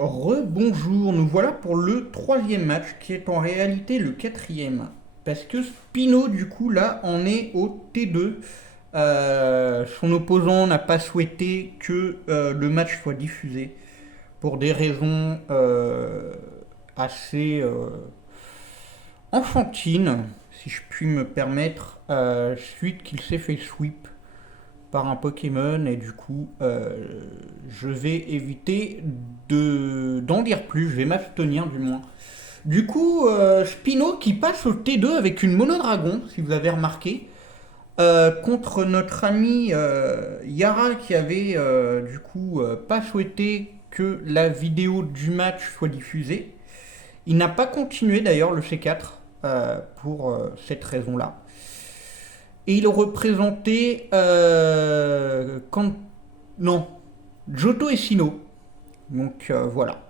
Rebonjour, nous voilà pour le troisième match qui est en réalité le quatrième. Parce que Spino, du coup, là, en est au T2. Son opposant n'a pas souhaité que le match soit diffusé pour des raisons assez enfantines, si je puis me permettre, suite qu'il s'est fait sweep par un Pokémon et du coup je vais éviter d'en dire plus, je vais m'abstenir du moins. Du coup, Spino qui passe au T2 avec une monodragon, si vous avez remarqué, contre notre ami Yara qui avait du coup pas souhaité que la vidéo du match soit diffusée. Il n'a pas continué d'ailleurs le C4 pour cette raison-là. Et il représentait non, Johto et Sino. Donc voilà.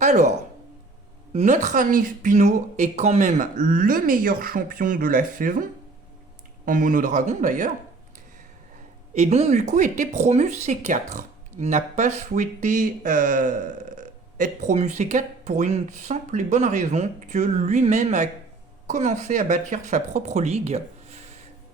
Alors, notre ami Spino est quand même le meilleur champion de la saison, en monodragon d'ailleurs, et donc du coup était promu C4. Il n'a pas souhaité être promu C4 pour une simple et bonne raison que lui-même a commencé à bâtir sa propre ligue.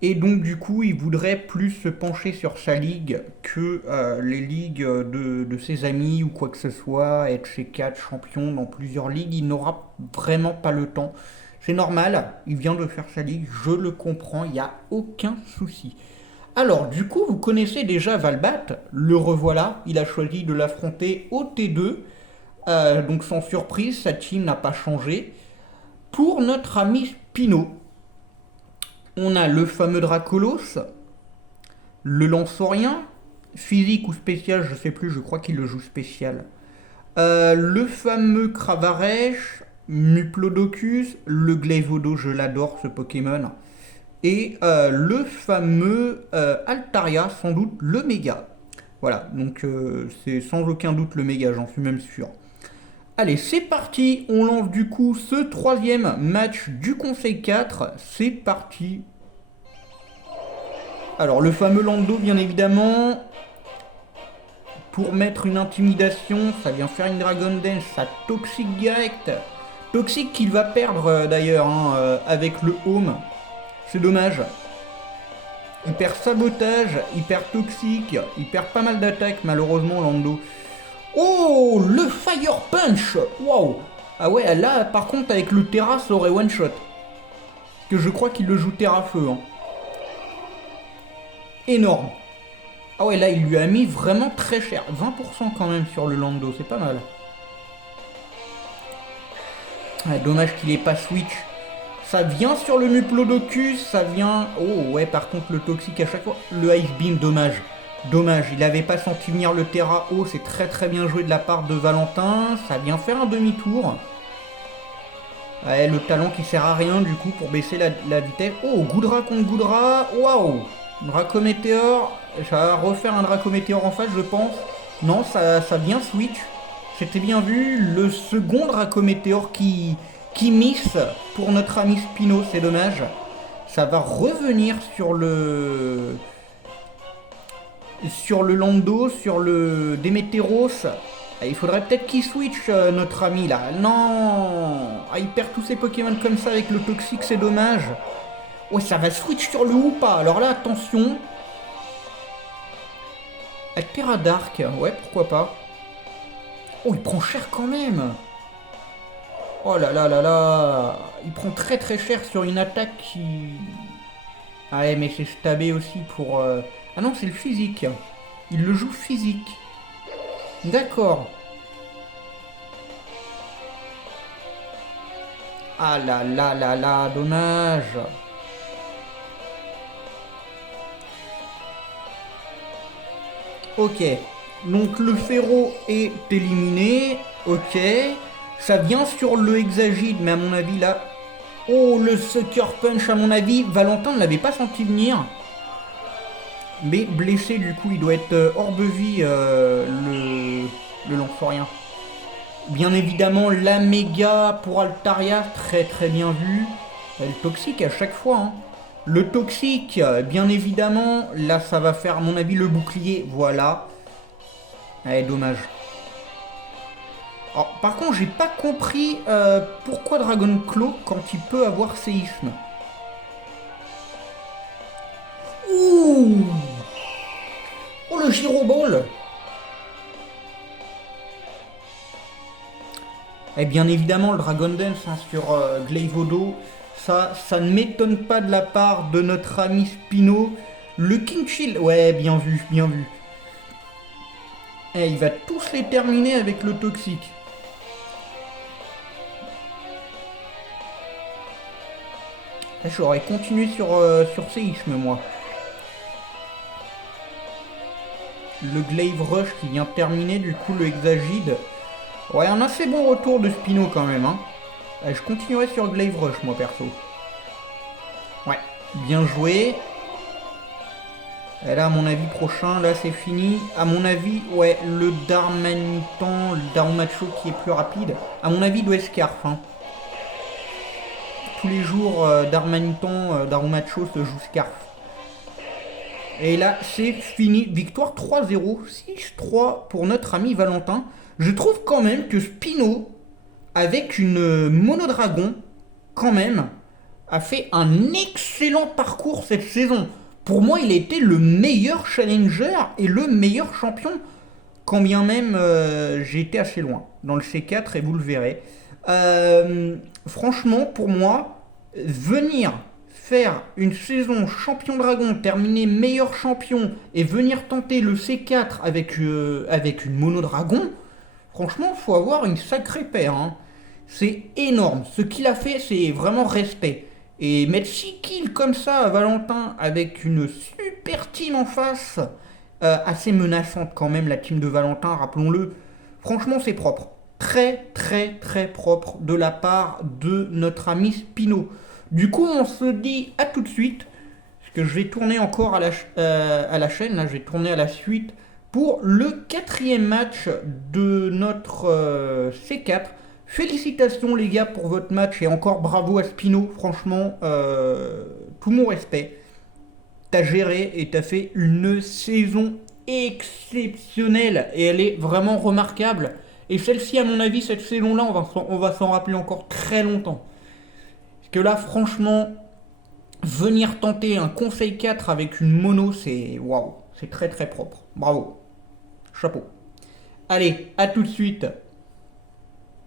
Et donc du coup, il voudrait plus se pencher sur sa ligue que les ligues de ses amis ou quoi que ce soit, être chez 4 champions dans plusieurs ligues, il n'aura vraiment pas le temps. C'est normal, il vient de faire sa ligue, je le comprends, il n'y a aucun souci. Alors du coup, vous connaissez déjà Valbat, le revoilà, il a choisi de l'affronter au T2, donc sans surprise, sa team n'a pas changé. Pour notre ami Spino, on a le fameux Dracolos, le Lanceorien, physique ou spécial, je sais plus, je crois qu'il le joue spécial. Le fameux Cravarèche, Muplodocus, le Glaivodo, je l'adore ce Pokémon. Et le fameux Altaria, sans doute le méga. Voilà, donc c'est sans aucun doute le méga, j'en suis même sûr. Allez, c'est parti, on lance du coup ce troisième match du Conseil 4. C'est parti. Alors, le fameux Lando, bien évidemment, pour mettre une intimidation, ça vient faire une Dragon Dance, ça toxique direct. Toxique qu'il va perdre d'ailleurs hein, avec le home. C'est dommage. Il perd sabotage, il perd toxique, il perd pas mal d'attaques malheureusement Lando. Oh, le Fire Punch. Waouh. Ah ouais, là par contre avec le Terra ça aurait one shot. Parce que je crois qu'il le joue Terra Feu. Hein. Énorme. Ah ouais, là il lui a mis vraiment très cher. 20% quand même sur le Lando, c'est pas mal. Ah, dommage qu'il ait pas switch. Ça vient sur le Muplodocus, ça vient... Oh ouais, par contre le toxique à chaque fois. Le Ice Beam, dommage. Dommage, il avait pas senti venir le Terra haut, c'est très très bien joué de la part de Valentin. Ça vient faire un demi-tour. Ouais, le talent qui sert à rien du coup pour baisser la vitesse. Oh, Goudra contre Goudra. Waouh. Dracométéor. Ça va refaire un Dracométéor en face, je pense. Non, ça vient switch. C'était bien vu. Le second Dracométéor qui miss pour notre ami Spino, c'est dommage. Ça va revenir sur le Lando, sur le Démétéros. Il faudrait peut-être qu'il switch notre ami là. Non. Il perd tous ses Pokémon comme ça avec le toxique, c'est dommage. Ouais, ça va switch sur le Hoopa. Alors là, attention. Altera Dark, ouais, pourquoi pas. Oh, il prend cher quand même. Oh là là là là. Il prend très très cher sur une attaque qui... Ah ouais, mais c'est stabé aussi pour... Ah non, c'est le physique. Il le joue physique. D'accord. Ah là là là là, dommage. Ok. Donc le Féro est éliminé. Ok. Ça vient sur le Hexagide, mais à mon avis là... Oh, le Sucker Punch, à mon avis, Valentin ne l'avait pas senti venir. Mais blessé, du coup, il doit être hors-de-vie, le Lanceorien. Bien évidemment, la méga pour Altaria, très très bien vu. Le toxique à chaque fois. Hein. Le toxique, bien évidemment, là ça va faire, à mon avis, le bouclier. Voilà. Allez, dommage. Alors, par contre, j'ai pas compris pourquoi Dragon Claw quand il peut avoir séisme. Ouh! Oh, le Gyro Ball! Et bien évidemment, le Dragon Dance hein, sur Glaivodo, ça ne m'étonne pas de la part de notre ami Spino. Le King Chill, ouais, bien vu, bien vu. Et il va tous les terminer avec le toxique. Là, j'aurais continué sur séisme, moi. Le Glaive Rush qui vient terminer, du coup, le Hexagide. Ouais, un assez bon retour de Spino quand même. Hein. Je continuerai sur Glaive Rush, moi, perso. Ouais, bien joué. Et là, à mon avis, prochain, là, c'est fini. À mon avis, ouais, le Darmanitan, le Darumacho qui est plus rapide. À mon avis, doit Scarf. Hein. Tous les jours, Darmanitan, Darumacho se joue Scarf. Et là, c'est fini. Victoire 3-0, 6-3 pour notre ami Valentin. Je trouve quand même que Spino, avec une monodragon, quand même, a fait un excellent parcours cette saison. Pour moi, il a été le meilleur challenger et le meilleur champion. Quand bien même j'ai été assez loin dans le C4 et vous le verrez. Franchement, pour moi, venir faire une saison champion dragon, terminer meilleur champion et venir tenter le C4 avec une mono dragon, franchement, il faut avoir une sacrée paire. Hein. C'est énorme. Ce qu'il a fait, c'est vraiment respect. Et mettre 6 kills comme ça à Valentin avec une super team en face, assez menaçante quand même, la team de Valentin, rappelons-le. Franchement, c'est propre. Très, très, très propre de la part de notre ami Spino. Du coup, on se dit à tout de suite, parce que je vais tourner encore à la chaîne, là, je vais tourner à la suite pour le quatrième match de notre C4. Félicitations les gars pour votre match et encore bravo à Spino, franchement, tout mon respect. T'as géré et t'as fait une saison exceptionnelle et elle est vraiment remarquable. Et celle-ci, à mon avis, cette saison-là, on va s'en rappeler encore très longtemps. Parce que là, franchement, venir tenter un conseil 4 avec une mono, c'est waouh, c'est très très propre. Bravo. Chapeau. Allez, à tout de suite